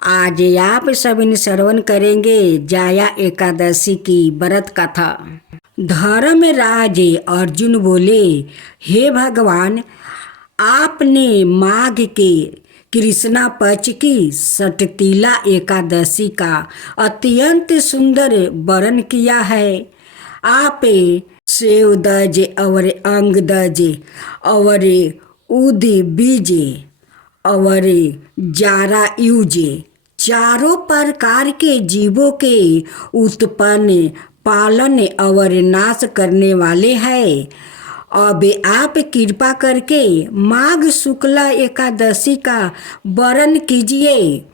आज आप सभी श्रवण करेंगे जाया एकादशी की व्रत कथा। धर्मराज अर्जुन बोले, हे भगवान, आपने माघ के कृष्णा पक्ष की सटतीला एकादशी का अत्यंत सुंदर वर्णन किया है। आप सेव दज और अंग दज और उद बीज और जारा यूजे चारों प्रकार के जीवों के उत्पन्न, पालन और नाश करने वाले हैं। अब आप कृपा करके माघ शुक्ला एकादशी का वर्णन कीजिए।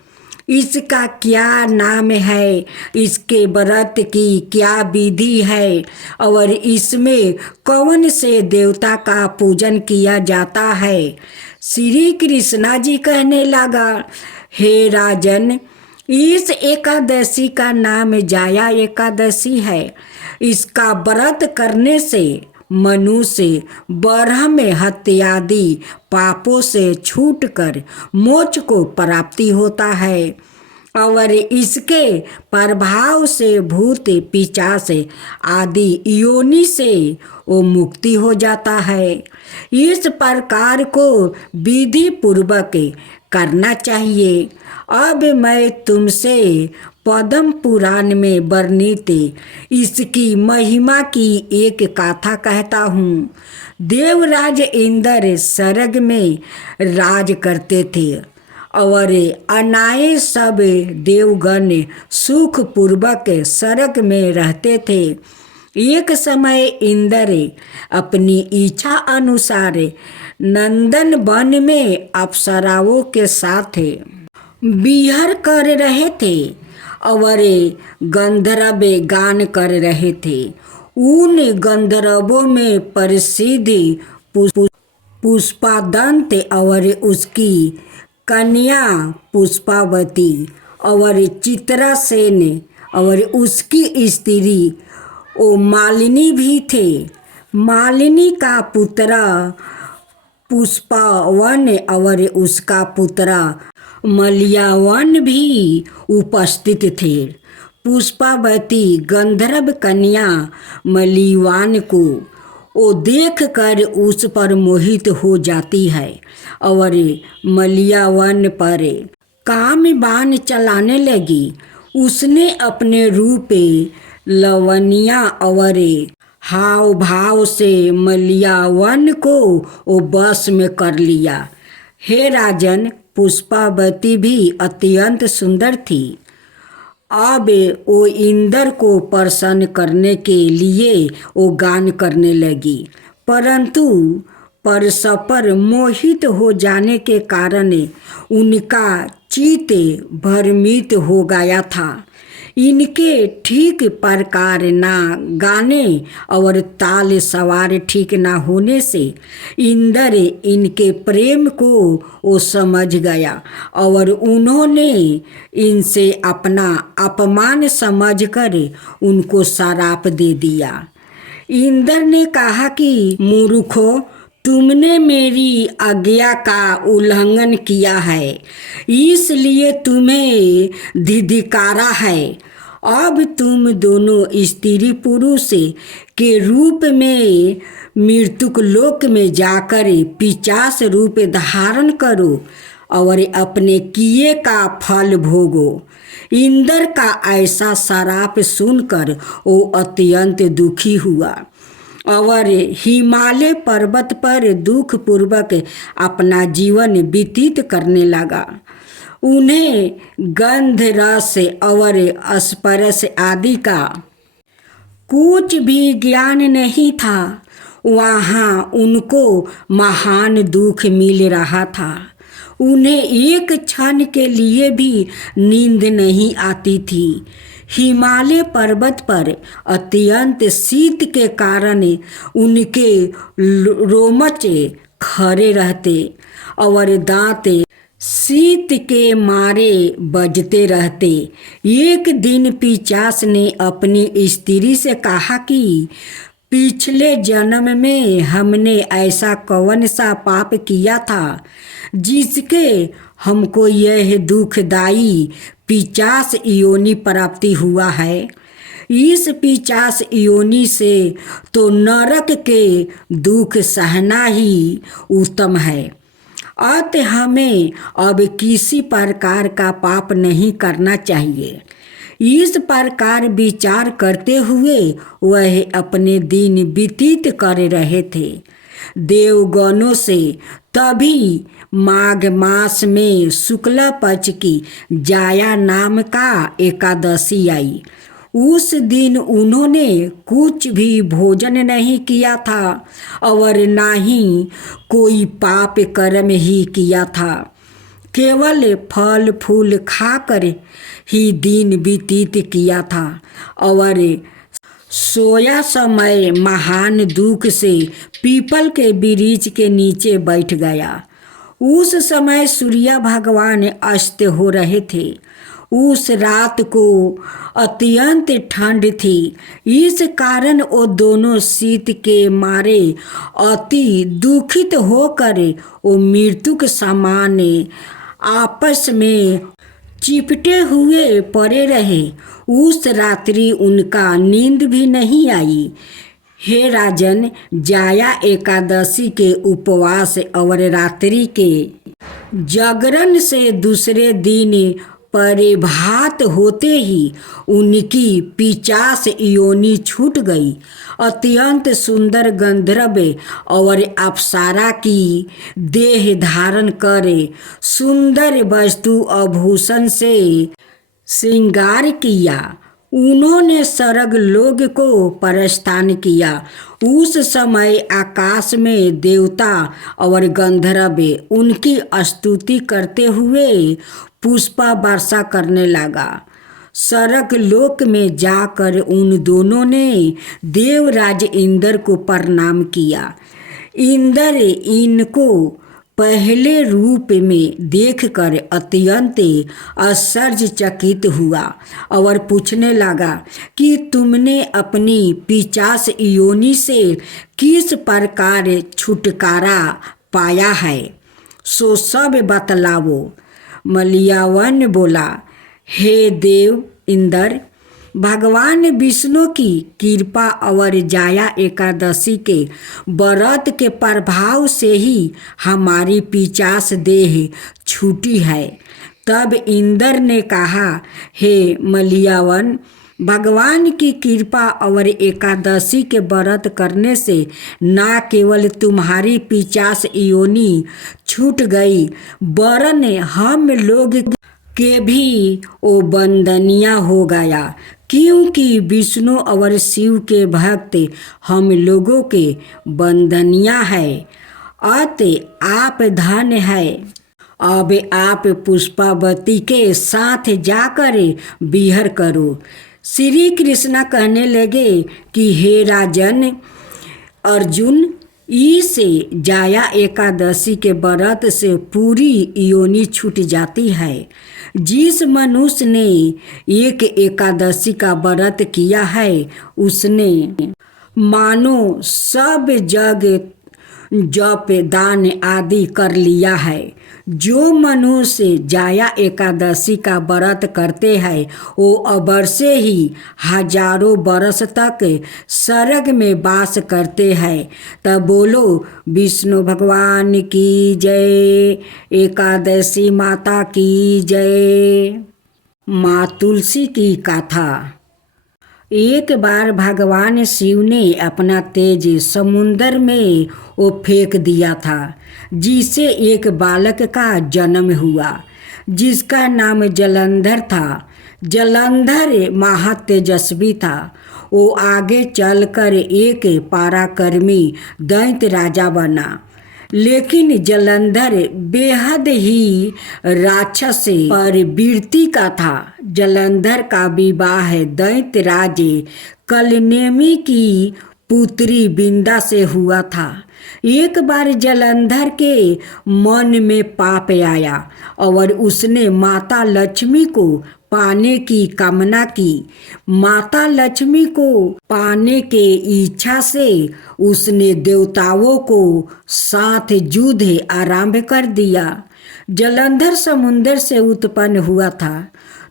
इसका क्या नाम है, इसके व्रत की क्या विधि है और इसमें कौन से देवता का पूजन किया जाता है। श्री कृष्णा जी कहने लगा, हे राजन, इस एकादशी का नाम जाया एकादशी है। इसका व्रत करने से मनुष्य ब्रह्म हत्यादि पापों से छूटकर मोक्ष को प्राप्ति होता है और इसके प्रभाव से भूत पिशाच आदि योनि से वो मुक्ति हो जाता है। इस प्रकार को विधि पूर्वक करना चाहिए। अब मैं तुमसे पद्म पुराण में वर्णित इसकी महिमा की एक गाथा कहता हूँ। देवराज इंद्र स्वर्ग में राज करते थे और अनाए सब देवगण सुख पूर्वक स्वर्ग में रहते थे। एक समय इंद्र अपनी इच्छा अनुसार नंदन वन में अप्सराओं के साथ विहर कर रहे थे और गंधर्व गान कर रहे थे। उन गंधर्वों में प्रसिद्ध पुष्पादंत और उसकी कन्या पुष्पावती और चित्रसेन और उसकी स्त्री ओ मालिनी भी थे। मालिनी का पुत्र पुष्पवन और उसका पुत्र मलयावन भी उपस्थित थे। पुष्पावती गंधर्व कन्या मलिवान को वो देख कर उस पर मोहित हो जाती है और मलयावन पर काम बाण चलाने लगी। उसने अपने रूप, लवनिया और हाव भाव से मलयावन को वो बस में कर लिया। हे राजन, पुष्पावती भी अत्यंत सुंदर थी। अब वो इंद्र को प्रसन्न करने के लिए वो गान करने लगी, परंतु परस्पर मोहित हो जाने के कारण उनका चित्त भ्रमित हो गया था। इनके ठीक प्रकार ना गाने और ताल सवार ठीक ना होने से इंद्र इनके प्रेम को वो समझ गया और उन्होंने इनसे अपना अपमान समझकर उनको श्राप दे दिया। इंद्र ने कहा कि मूर्खों, तुमने मेरी आज्ञा का उल्लंघन किया है, इसलिए तुम्हें धिक्कारा है। अब तुम दोनों स्त्री पुरुष के रूप में मृत्युक लोक में जाकर पिशाच रूप धारण करो और अपने किए का फल भोगो। इंद्र का ऐसा श्राप सुनकर वो अत्यंत दुखी हुआ और हिमालय पर्वत पर दुख पूर्वक अपना जीवन व्यतीत करने लगा। उन्हें गंध रस और स्पर्श आदि का कुछ भी ज्ञान नहीं था। वहाँ उनको महान दुख मिल रहा था। उन्हें एक क्षण के लिए भी नींद नहीं आती थी। हिमालय पर्वत पर अत्यंत शीत के कारण उनके रोमच खड़े रहते और दांत शीत के मारे बजते रहते। एक दिन पिशाच ने अपनी स्त्री से कहा कि पिछले जन्म में हमने ऐसा कौन सा पाप किया था जिसके हमको यह दुखदाई पिशाच योनि प्राप्ति हुआ है। इस पिशाच योनि से तो नरक के दुख सहना ही उत्तम है। अतः हमें अब किसी प्रकार का पाप नहीं करना चाहिए। इस प्रकार विचार करते हुए वह अपने दिन व्यतीत कर रहे थे। देवगणों से तभी माघ मास में शुक्ल पक्ष की जाया नाम का एकादशी आई। उस दिन उन्होंने कुछ भी भोजन नहीं किया था और ना ही कोई पाप कर्म ही किया था। केवल फल फूल खाकर ही दिन व्यतीत किया था और सोया समय महान दुख से पीपल के वृक्ष के नीचे बैठ गया। उस समय सूर्य भगवान अस्त हो रहे थे। उस रात को अत्यंत ठंड थी। इस कारण वो दोनों शीत के मारे अति दुखित होकर वो मृत्यु के समान आपस में चिपटे हुए पड़े रहे। उस रात्रि उनका नींद भी नहीं आई। हे राजन, जाया एकादशी के उपवास और रात्रि के जागरण से दूसरे दिन परिभात होते ही उनकी पिशाच योनि छूट गई। अत्यंत सुंदर गंधर्व और अप्सरा की देह धारण करे सुंदर वस्तु आभूषण से श्रृंगार किया। उन्होंने स्वर्ग लोक को प्रस्थान किया। उस समय आकाश में देवता और गंधर्व उनकी स्तुति करते हुए पुष्प वर्षा करने लगा। स्वर्ग लोक में जाकर उन दोनों ने देवराज इंद्र को प्रणाम किया। इंद्र इनको पहले रूप में देखकर अत्यंत आश्चर्यचकित हुआ और पूछने लगा कि तुमने अपनी पिशाच योनि से किस प्रकार छुटकारा पाया है, सो सब बतलाओ। मलयावन बोला, हे देव इंद्र, भगवान विष्णु की कृपा और जाया एकादशी के व्रत के प्रभाव से ही हमारी पिशाच देह छूटी है। तब इंद्र ने कहा, हे मलयावन, भगवान की कृपा और एकादशी के व्रत करने से न केवल तुम्हारी पिशाच योनि छूट गई, वरन हम लोग के भी वो वंदनीय हो गया, क्योंकि विष्णु और शिव के भक्त हम लोगों के वंदनीय है। अतः आप धन्य है। अब आप पुष्पावती के साथ जाकर विहार करो। श्री कृष्ण कहने लगे कि हे राजन अर्जुन, इस जाया एकादशी के व्रत से पूरी योनि छूट जाती है। जिस मनुष्य ने एक एकादशी का व्रत किया है उसने मानो सब जग जप दान आदि कर लिया है। जो मनुष्य जाया एकादशी का व्रत करते हैं वो अवश्य ही हजारों वर्ष तक स्वर्ग में वास करते हैं। तब बोलो विष्णु भगवान की जय, एकादशी माता की जय। माँ तुलसी की कथा। एक बार भगवान शिव ने अपना तेज समुंदर में वो फेंक दिया था, जिससे एक बालक का जन्म हुआ जिसका नाम जलंधर था। जलंधर महातेजस्वी था। वो आगे चलकर एक पराक्रमी दैत्य राजा बना। लेकिन जलंधर बेहद ही राक्षस प्रवृत्ति का था। जलंधर का विवाह दैत्य राज कलनेमी की पुत्री बिंदा से हुआ था। एक बार जलंधर के मन में पाप आया और उसने माता लक्ष्मी को पाने की कामना की। माता लक्ष्मी को पाने के इच्छा से उसने देवताओं को साथ युद्ध आरंभ कर दिया। जलंधर समुद्र से उत्पन्न हुआ था,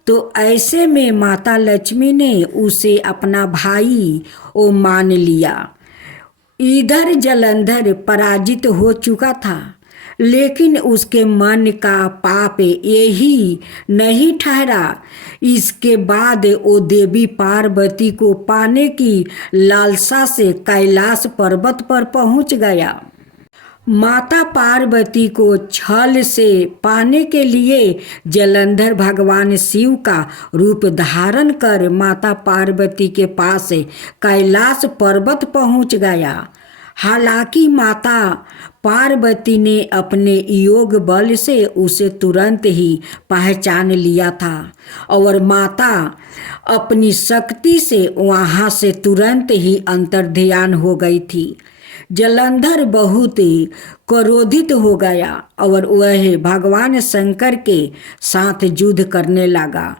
तो ऐसे में माता लक्ष्मी ने उसे अपना भाई ओ मान लिया। इधर जलंधर पराजित हो चुका था, लेकिन उसके मन का पाप यही नहीं ठहरा। इसके बाद वो देवी पार्वती को पाने की लालसा से कैलाश पर्वत पर पहुंच गया। माता पार्वती को छल से पाने के लिए जलंधर भगवान शिव का रूप धारण कर माता पार्वती के पास कैलाश पर्वत पहुंच गया। हालांकि माता पार्वती ने अपने योग बल से उसे तुरंत ही पहचान लिया था और माता अपनी शक्ति से वहां से तुरंत ही अंतर्ध्यान हो गई थी। जलंधर बहुत क्रोधित हो गया और वह भगवान शंकर के साथ युद्ध करने लगा।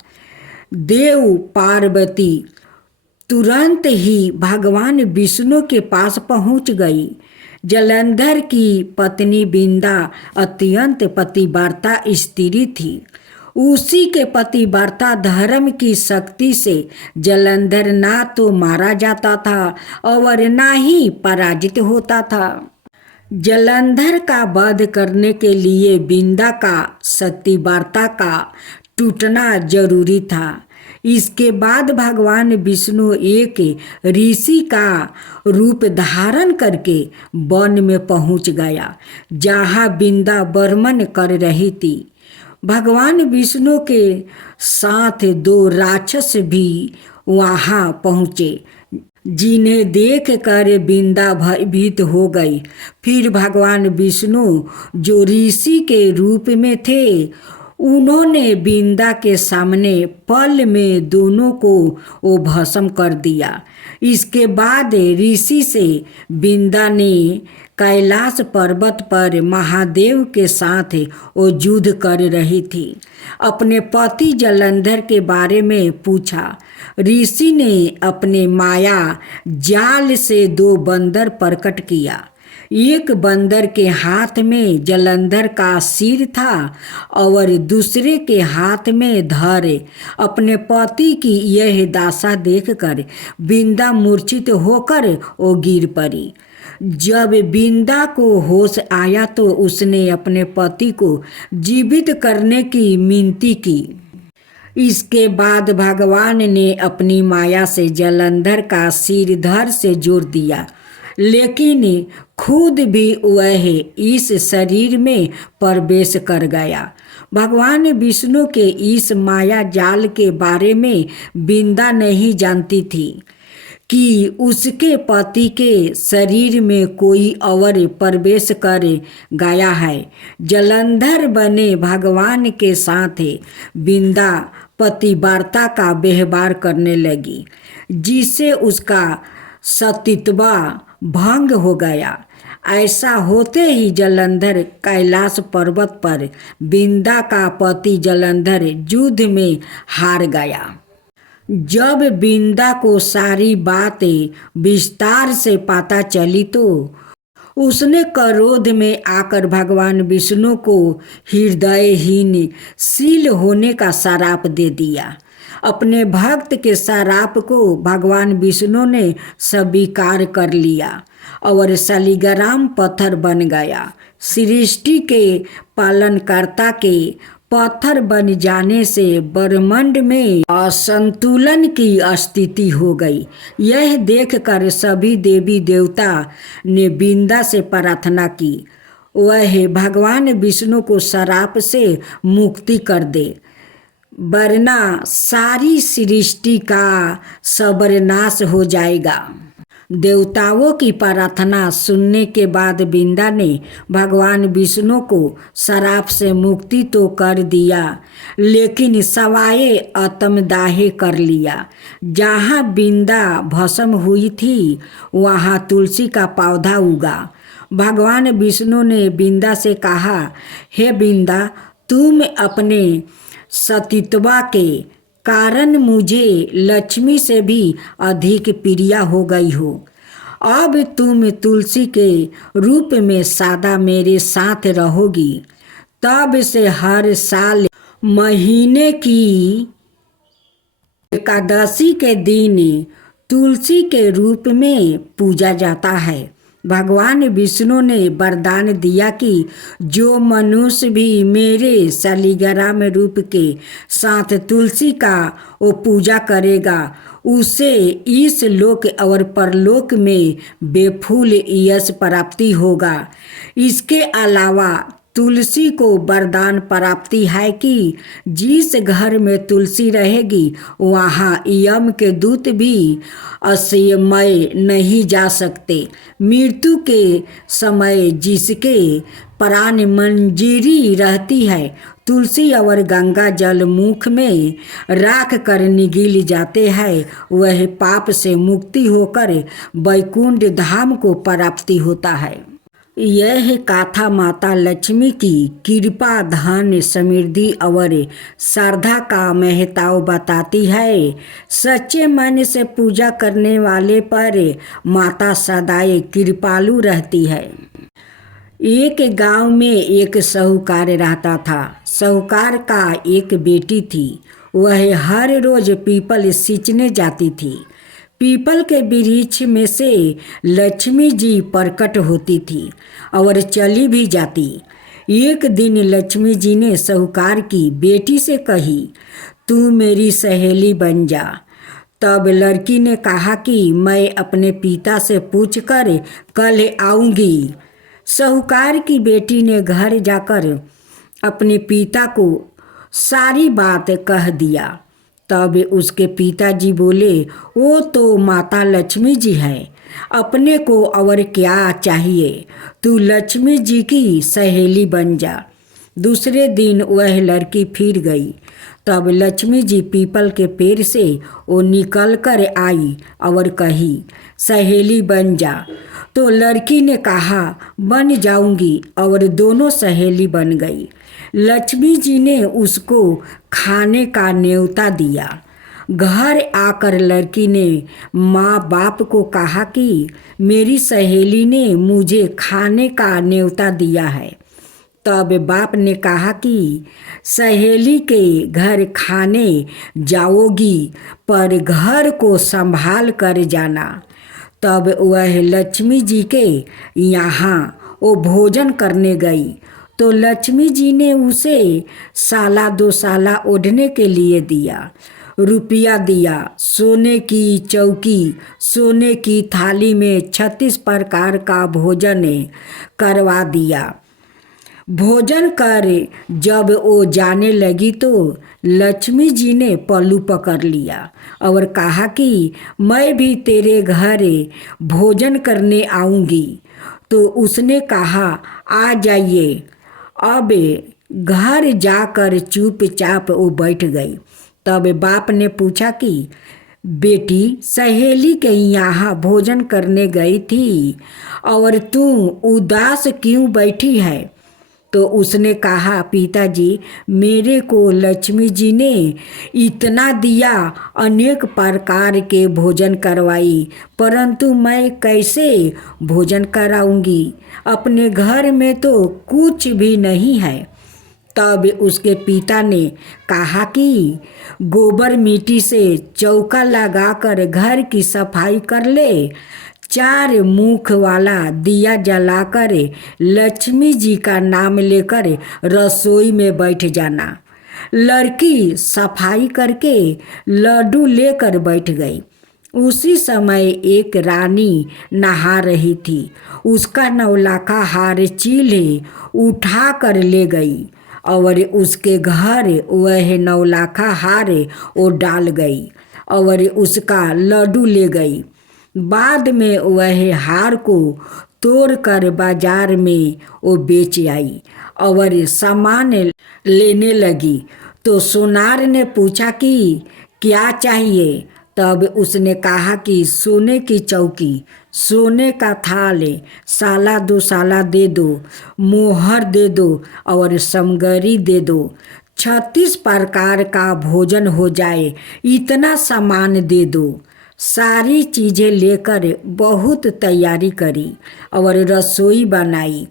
देव पार्वती तुरंत ही भगवान विष्णु के पास पहुंच गई। जलंधर की पत्नी बिंदा अत्यंत पतिव्रता स्त्री थी। उसी के पतिव्रता धर्म की शक्ति से जलंधर ना तो मारा जाता था और ना ही पराजित होता था। जलंधर का वध करने के लिए बिंदा का सतीव्रता का टूटना जरूरी था। इसके बाद भगवान विष्णु एक ऋषि का रूप धारण करके वन में पहुंच गया, जहां बिंदा वर्मन कर रही थी। भगवान विष्णु के साथ 2 राक्षस भी वहां पहुँचे, जिन्हें देख कर बिंदा भयभीत हो गई। फिर भगवान विष्णु जो ऋषि के रूप में थे, उन्होंने बिंदा के सामने पल में दोनों को वो भस्म कर दिया। इसके बाद ऋषि से बिंदा ने कैलाश पर्वत पर महादेव के साथ वो युद्ध कर रही थी, अपने पति जलंधर के बारे में पूछा। ऋषि ने अपने माया जाल से 2 बंदर प्रकट किया। एक बंदर के हाथ में जलंधर का सिर था और दूसरे के हाथ में धर। अपने पति की यह दशा देखकर बिंदा मूर्छित होकर वो गिर पड़ी। जब बिंदा को होश आया तो उसने अपने पति को जीवित करने की मिनती की। इसके बाद भगवान ने अपनी माया से जलंधर का सिर धड़ से जोड़ दिया, लेकिन खुद भी वह इस शरीर में प्रवेश कर गया। भगवान विष्णु के इस माया जाल के बारे में बिंदा नहीं जानती थी कि उसके पति के शरीर में कोई और प्रवेश कर गया है। जलंधर बने भगवान के साथ बिंदा पतिव्रता का व्यवहार करने लगी, जिससे उसका सतीत्व भंग हो गया। ऐसा होते ही जलंधर कैलाश पर्वत पर बिंदा का पति जलंधर युद्ध में हार गया। जब बिंदा को सारी बातें विस्तार से पता चली तो उसने क्रोध में आकर भगवान विष्णु को हृदयहीन शील होने का श्राप दे दिया। अपने भक्त के श्राप को भगवान विष्णु ने स्वीकार कर लिया और शालिग्राम पत्थर बन गया। सृष्टि के पालनकर्ता के पत्थर बन जाने से ब्रह्मांड में असंतुलन की स्थिति हो गई। यह देखकर सभी देवी देवता ने बिंदा से प्रार्थना की वह भगवान विष्णु को श्राप से मुक्ति कर दे, वरना सारी सृष्टि का सर्वनाश हो जाएगा। देवताओं की प्रार्थना सुनने के बाद बिंदा ने भगवान विष्णु को शराप से मुक्ति तो कर दिया, लेकिन सवाए आत्मदाह कर लिया। जहाँ बिंदा भस्म हुई थी वहाँ तुलसी का पौधा उगा। भगवान विष्णु ने बिंदा से कहा, हे बिंदा, तुम अपने सतीत्वा के कारण मुझे लक्ष्मी से भी अधिक प्रिय हो गई हो। अब तुम तुलसी के रूप में सदा मेरे साथ रहोगी। तब से हर साल महीने की एकादशी के दिन तुलसी के रूप में पूजा जाता है। भगवान विष्णु ने वरदान दिया कि जो मनुष्य भी मेरे शालिग्राम रूप के साथ तुलसी का वो पूजा करेगा उसे इस लोक और परलोक में बेफूल यश प्राप्ति होगा। इसके अलावा तुलसी को वरदान प्राप्ति है कि जिस घर में तुलसी रहेगी वहाँ यम के दूत भी असमय नहीं जा सकते। मृत्यु के समय जिसके प्राण मंजीरी रहती है, तुलसी और गंगा जल मुख में राख कर निगल जाते हैं, वह पाप से मुक्ति होकर वैकुंठ धाम को प्राप्ति होता है। यह गाथा माता लक्ष्मी की कृपा, धन, समृद्धि और श्रद्धा का महत्व बताती है। सच्चे मन से पूजा करने वाले पर माता सदाई कृपालु रहती है। एक गांव में एक साहूकार रहता था। साहूकार का एक बेटी थी। वह हर रोज पीपल सींचने जाती थी। पीपल के वृक्ष में से लक्ष्मी जी प्रकट होती थी और चली भी जाती। एक दिन लक्ष्मी जी ने साहूकार की बेटी से कही, तू मेरी सहेली बन जा। तब लड़की ने कहा कि मैं अपने पिता से पूछकर कल आऊँगी। साहूकार की बेटी ने घर जाकर अपने पिता को सारी बात कह दिया। तब उसके पिताजी बोले, वो तो माता लक्ष्मी जी है, अपने को और क्या चाहिए, तू लक्ष्मी जी की सहेली बन जा। दूसरे दिन वह लड़की फिर गई। तब लक्ष्मी जी पीपल के पेड़ से वो निकल कर आई और कही, सहेली बन जा। तो लड़की ने कहा, बन जाऊंगी, और दोनों सहेली बन गई। लक्ष्मी जी ने उसको खाने का न्योता दिया। घर आकर लड़की ने माँ बाप को कहा कि मेरी सहेली ने मुझे खाने का न्योता दिया है। तब बाप ने कहा कि सहेली के घर खाने जाओगी, पर घर को संभाल कर जाना। तब वह लक्ष्मी जी के यहाँ वो भोजन करने गई तो लक्ष्मी जी ने उसे साला 2 साला ओढ़ने के लिए दिया, रुपया दिया, सोने की चौकी, सोने की थाली में 36 प्रकार का भोजन करवा दिया। भोजन कर जब वो जाने लगी तो लक्ष्मी जी ने पल्लू पकड़ लिया और कहा कि मैं भी तेरे घर भोजन करने आऊँगी। तो उसने कहा, आ जाइए। अब घर जाकर चुपचाप वो बैठ गई। तब बाप ने पूछा कि बेटी, सहेली के यहाँ भोजन करने गई थी और तू उदास क्यों बैठी है? तो उसने कहा, पिताजी, मेरे को लक्ष्मी जी ने इतना दिया, अनेक प्रकार के भोजन करवाई, परंतु मैं कैसे भोजन कराऊंगी? अपने घर में तो कुछ भी नहीं है। तब उसके पिता ने कहा कि गोबर मिट्टी से चौका लगाकर घर की सफाई कर ले, 4 मुख वाला दिया जलाकर लक्ष्मी जी का नाम लेकर रसोई में बैठ जाना। लड़की सफाई करके लड्डू लेकर बैठ गई। उसी समय एक रानी नहा रही थी। उसका नौलाखा हार चील उठा कर ले गई और उसके घर वह नौलाखा हार वो डाल गई और उसका लड्डू ले गई। बाद में वह हार को तोड़कर बाजार में वो बेच आई और सामान लेने लगी। तो सोनार ने पूछा कि क्या चाहिए? तब उसने कहा कि सोने की चौकी, सोने का थाल, साला 2 साला दे दो, मोहर दे दो और समगरी दे दो। 36 प्रकार का भोजन हो जाए, इतना सामान दे दो। सारी चीज़ें लेकर बहुत तैयारी करी और रसोई बनाई।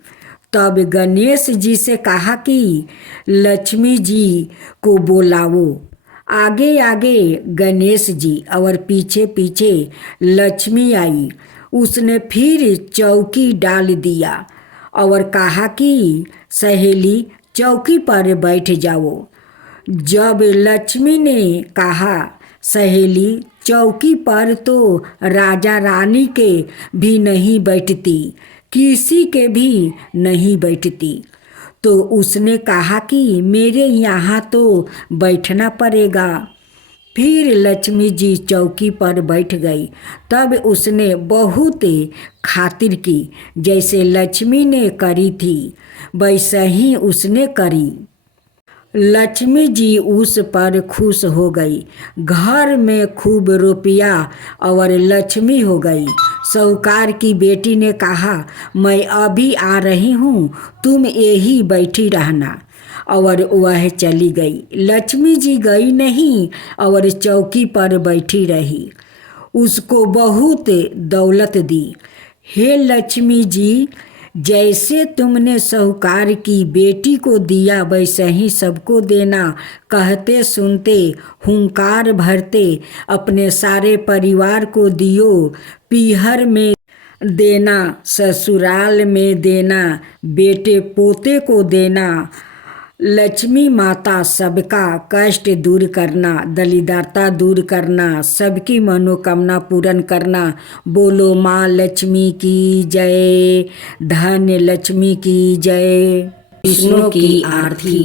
तब गणेश जी से कहा कि लक्ष्मी जी को बुलाओ। आगे आगे गणेश जी और पीछे पीछे लक्ष्मी आई। उसने फिर चौकी डाल दिया और कहा कि सहेली चौकी पर बैठ जाओ। जब लक्ष्मी ने कहा सहेली चौकी पर तो राजा रानी के भी नहीं बैठती, किसी के भी नहीं बैठती, तो उसने कहा कि मेरे यहाँ तो बैठना पड़ेगा। फिर लक्ष्मी जी चौकी पर बैठ गई। तब उसने बहुत खातिर की, जैसे लक्ष्मी ने करी थी वैसा ही उसने करी। लक्ष्मी जी उस पर खुश हो गई। घर में खूब रुपया और लक्ष्मी हो गई। साहूकार की बेटी ने कहा मैं अभी आ रही हूँ, तुम यही बैठी रहना। और वह चली गई। लक्ष्मी जी गई नहीं और चौकी पर बैठी रही। उसको बहुत दौलत दी। हे लक्ष्मी जी, जैसे तुमने साहूकार की बेटी को दिया वैसे ही सबको देना। कहते सुनते हुंकार भरते अपने सारे परिवार को दियो। पीहर में देना, ससुराल में देना, बेटे पोते को देना। लक्ष्मी माता सबका कष्ट दूर करना, दरिद्रता दूर करना, सबकी मनोकामना पूर्ण करना। बोलो माँ लक्ष्मी की जय, धन्य लक्ष्मी की जय। विष्णु की आरती।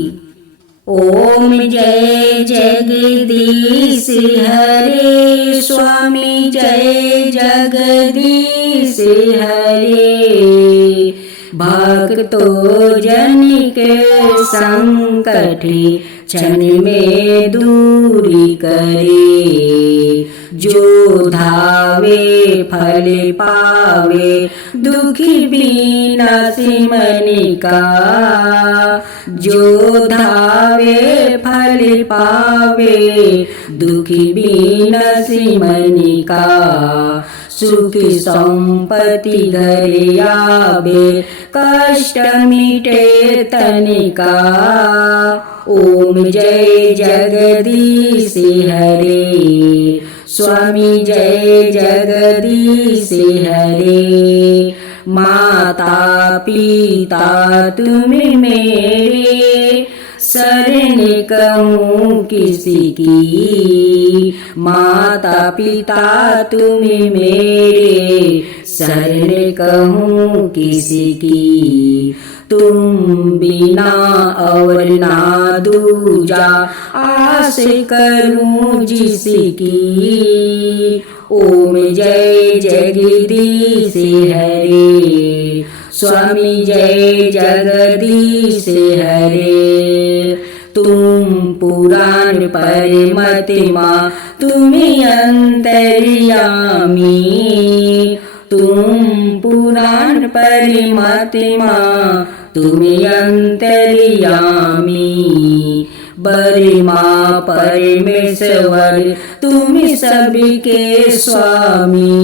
ओम जय जगदीश हरे, स्वामी जय जगदीश हरे। भक्तों जन के संकट क्षण में दूरी करे। जो धावे फल पावे, दुखी बिनासी मन का। जो धावे फल पावे, दुखी बिनासी मन का। सुख संपत्ति घर आवे, कष्ट मिटे तन का। ओम जय जगदीश हरे, स्वामी जय जगदीश हरे। माता पिता तुम मेरे, शरण कहूँ किसी की। माता पिता तुम मेरे, शरण कहूँ किसी की। तुम बिना और ना दूजा, आस करूँ जिसकी। ओम जय जगदीश हरे, स्वामी जय जगदीश हरे। तुम पुराण परमात्मा, तुम्हें अंतर्यामी। तुम पुराण परमात्मा, तुम्हें अंतर्यामी। बर्मा परमेश्वर, तुम सबके स्वामी।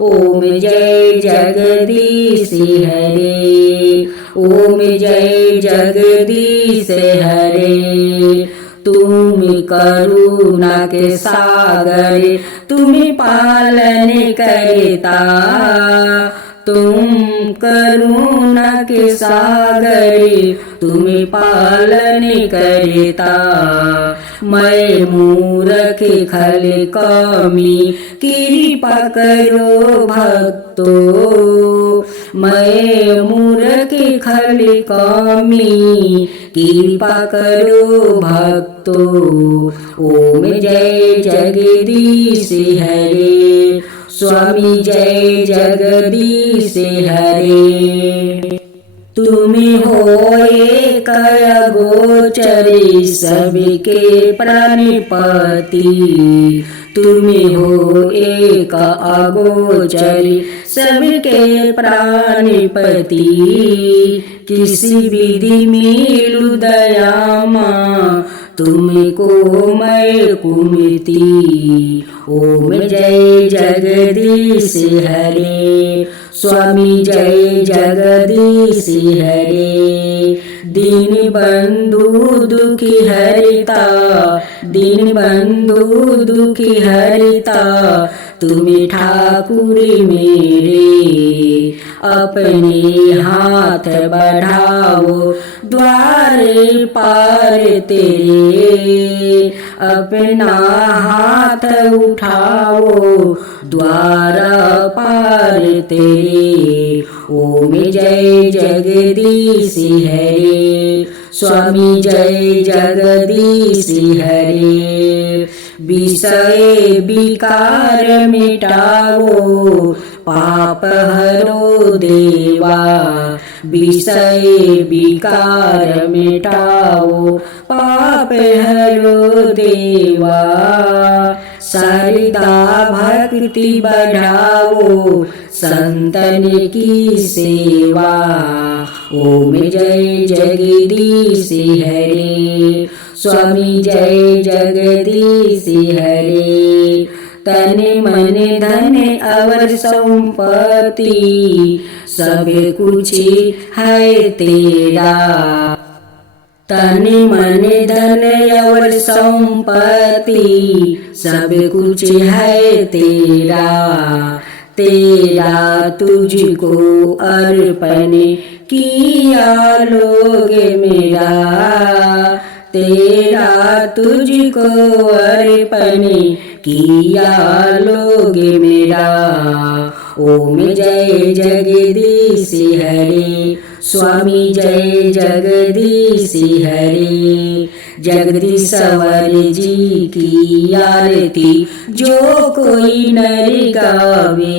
ओम जय जगदीश हरे, ओम जय जगदीश हरे। तुम करुणा के सागर, तुम पालन करता। तुम करुणा के सागर, तुम पालन करता। मैं मूर्ख खल कमी, कृपा करो भक्तो। मैं मूर्ख खल कमी, कृपा करो भक्तो। ओम जय जगदीश हरे, स्वामी जय जगदीश हरे। तुम्ही हो एक अगोचरी सबके प्राणपति, तुम्ही हो एक अगोचरी सबके प्राणपति। किसी विधि मिलु दयामा तुमको मैं कुमति। ओम जय जगदीश हरे, स्वामी जय जगदीश हरे। दीन बंधु दुखी हरिता, दीन बंधु दुखी हरिता, तुम्हें ठाकुर मेरे। अपने हाथ बढ़ाओ द्वारे पार तेरे, अपना हाथ उठाओ द्वार पार तेरे। ओम जय जगदीश हरे, स्वामी जय जगदीश हरे। विषय विकार मिटाओ पाप हरो देवा, विषय विकार मिटाओ पाप हरो देवा। श्रद्धा भक्ति बढ़ाओ संतन की सेवा। ओम जय जगदीश हरे, स्वामी जय जगदीश हरे। तन मन धन और संपत्ति सब कुछ है तेरा, तन मन धन और संपत्ति सब कुछ है तेरा। तेरा तुझको अर्पण किया लोग मेरा, तेरा तुझको अर्पण किया लोग मेरा। ओम जय जगदीश हरे, स्वामी जय जगदीश हरे। जगदीश्वर जी की आरती जो कोई नर गावे,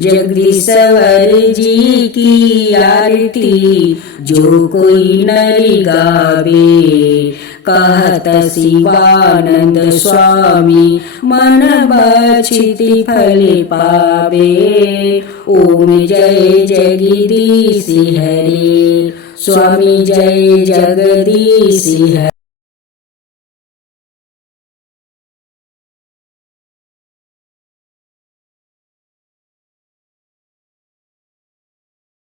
जगदीश्वर जी की आरती जो कोई नर गावे। कहत शिवानंद स्वामी मन बछिति फल पावे। ओम जय जगदीश हरे, स्वामी जय जगदीश हरे।